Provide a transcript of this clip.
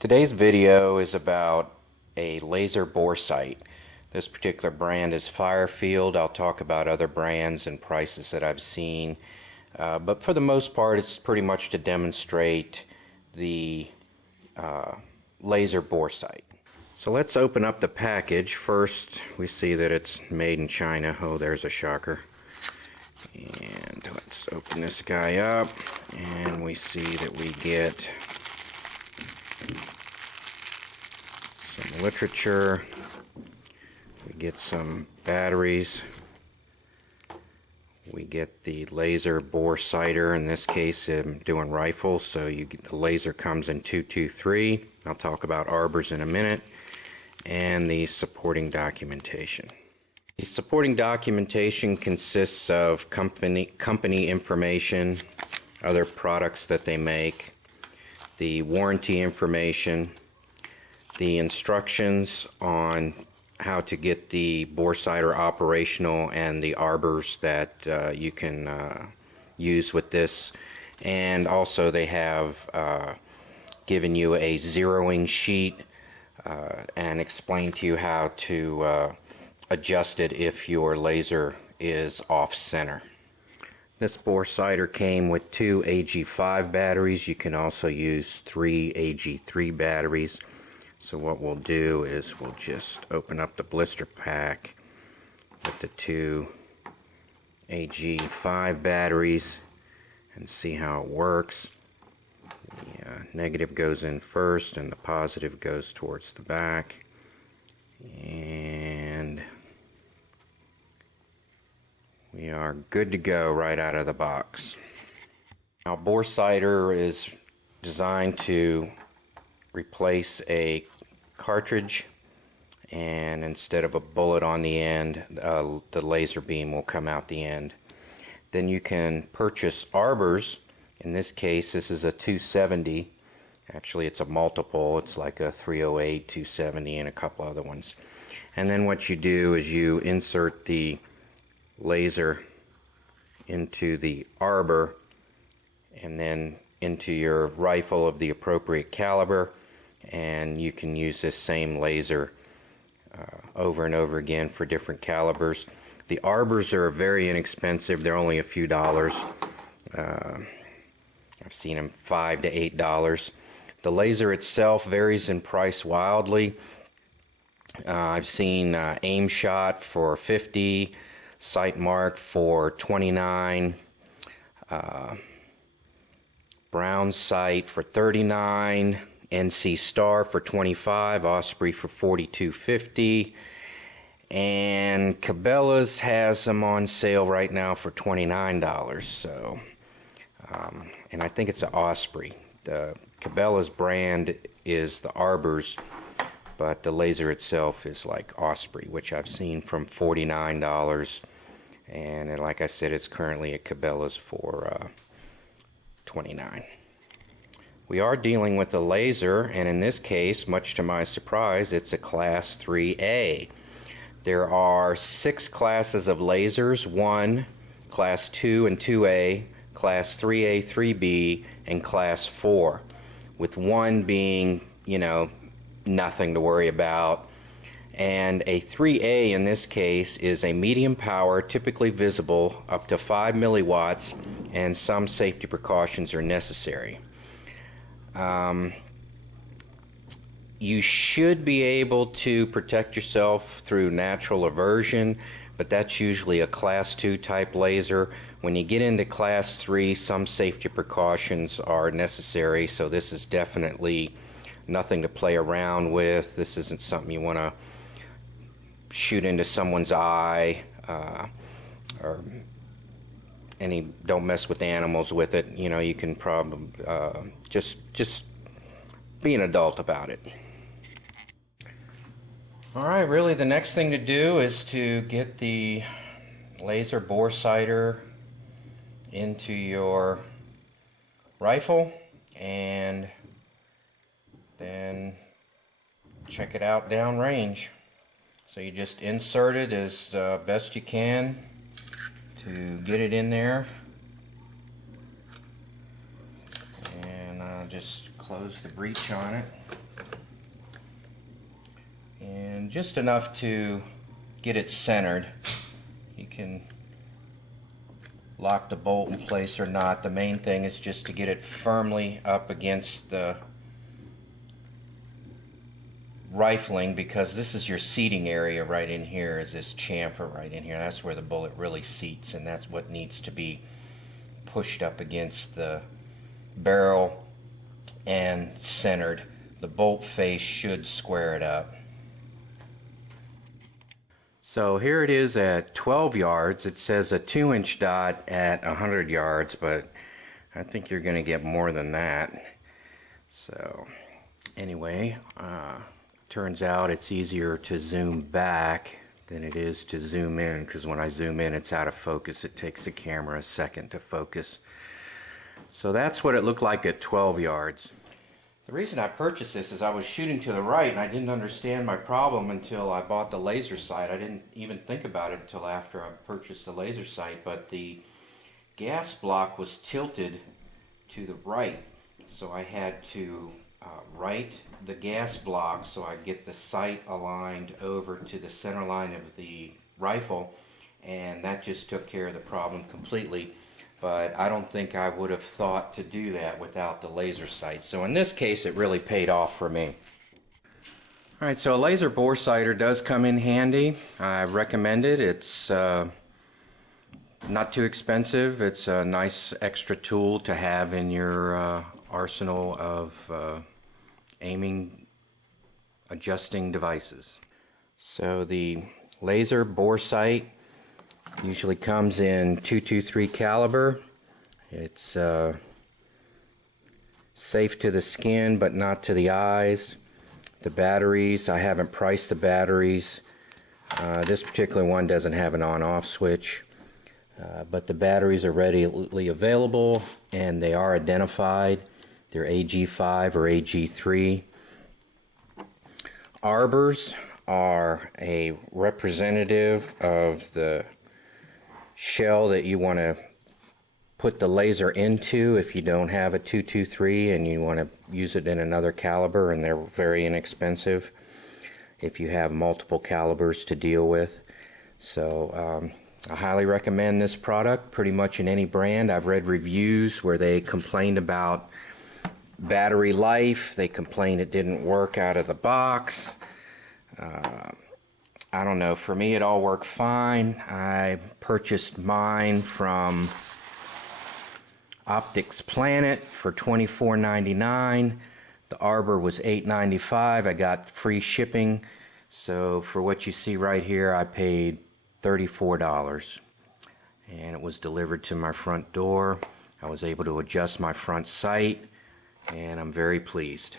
Today's video is about a laser bore sight. This particular brand is Firefield. I'll talk about other brands and prices that I've seen. But for the most part, it's pretty much to demonstrate the laser bore sight. So let's open up the package. First, we see that it's made in China. Oh, there's a shocker. And let's open this guy up, and we see that we get some literature, we get some batteries, we get the laser boresighter. In this case, I'm doing rifles, so the laser comes in 223. I'll talk about arbors in a minute, and the supporting documentation. The supporting documentation consists of company information, other products that they make, the warranty information, the instructions on how to get the boresighter operational, and the arbors that you can use with this. And also they have given you a zeroing sheet and explained to you how to adjust it if your laser is off center. This boresighter came with 2 AG5 batteries. You can also use 3 AG3 batteries. So what we'll do is we'll just open up the blister pack with the 2 AG5 batteries and see how it works. The negative goes in first and the positive goes towards the back. And we are good to go right out of the box. Now, boresighter is designed to replace a cartridge, and instead of a bullet on the end, the laser beam will come out the end. Then you can purchase arbors. In this case, this is a 270. Actually, it's a multiple. It's like a 308, 270, and a couple other ones. And then what you do is you insert the laser into the arbor and then into your rifle of the appropriate caliber, and you can use this same laser over and over again for different calibers. The arbors are very inexpensive. They're only a few dollars. I've seen them $5 to $8. The laser itself varies in price wildly. I've seen aim shot for $50, sight mark for $29, brown sight for $39, NC Star for $25, Osprey for $42.50, and Cabela's has them on sale right now for $29. So, and I think it's an Osprey. The Cabela's brand is the arbors, but the laser itself is like Osprey, which I've seen from $49, and like I said, it's currently at Cabela's for $29. We are dealing with a laser, and in this case, much to my surprise, it's a Class 3A. There are 6 classes of lasers: 1, Class 2 and 2A, Class 3A, 3B, and Class 4, with 1 being, nothing to worry about. And a 3A in this case is a medium power, typically visible, up to 5 milliwatts, and some safety precautions are necessary. You should be able to protect yourself through natural aversion, but that's usually a Class 2 type laser. When you get into Class 3, some safety precautions are necessary, so this is definitely nothing to play around with. This isn't something you want to shoot into someone's eye, or don't mess with animals with it. You can probably just be an adult about it. Alright, really the next thing to do is to get the laser boresighter into your rifle and then check it out downrange. So you just insert it as best you can to get it in there, and just close the breech on it. and just enough to get it centered. You can lock the bolt in place or not. The main thing is just to get it firmly up against the rifling, because this is your seating area right in here, is this chamfer right in here. That's where the bullet really seats, and that's what needs to be pushed up against the barrel and centered. The bolt face should square it up. So here it is at 12 yards. It says a 2-inch dot at 100 yards, but I think you're going to get more than that. So anyway, turns out it's easier to zoom back than it is to zoom in, because when I zoom in it's out of focus. It takes the camera a second to focus. So that's what it looked like at 12 yards. The reason I purchased this is I was shooting to the right and I didn't understand my problem until I bought the laser sight. I didn't even think about it until after I purchased the laser sight, but the gas block was tilted to the right, so I had to right the gas block so I get the sight aligned over to the center line of the rifle, and that just took care of the problem completely. But I don't think I would have thought to do that without the laser sight. So in this case, it really paid off for me. Alright, so a laser boresighter does come in handy. I recommend it. It's not too expensive. It's a nice extra tool to have in your arsenal of aiming, adjusting devices. So the laser boresight usually comes in .223 caliber. It's safe to the skin but not to the eyes. The batteries, I haven't priced the batteries. This particular one doesn't have an on-off switch, but the batteries are readily available and they are identified. They're AG5 or AG3. Arbors are a representative of the shell that you want to put the laser into if you don't have a .223 and you want to use it in another caliber, and they're very inexpensive if you have multiple calibers to deal with. So I highly recommend this product pretty much in any brand. I've read reviews where they complained about battery life. They complained it didn't work out of the box. I don't know, for me it all worked fine. I purchased mine from Optics Planet for $24.99. The Arbor was $8.95. I got free shipping, so for what you see right here I paid $34, and it was delivered to my front door. I was able to adjust my front sight, and I'm very pleased.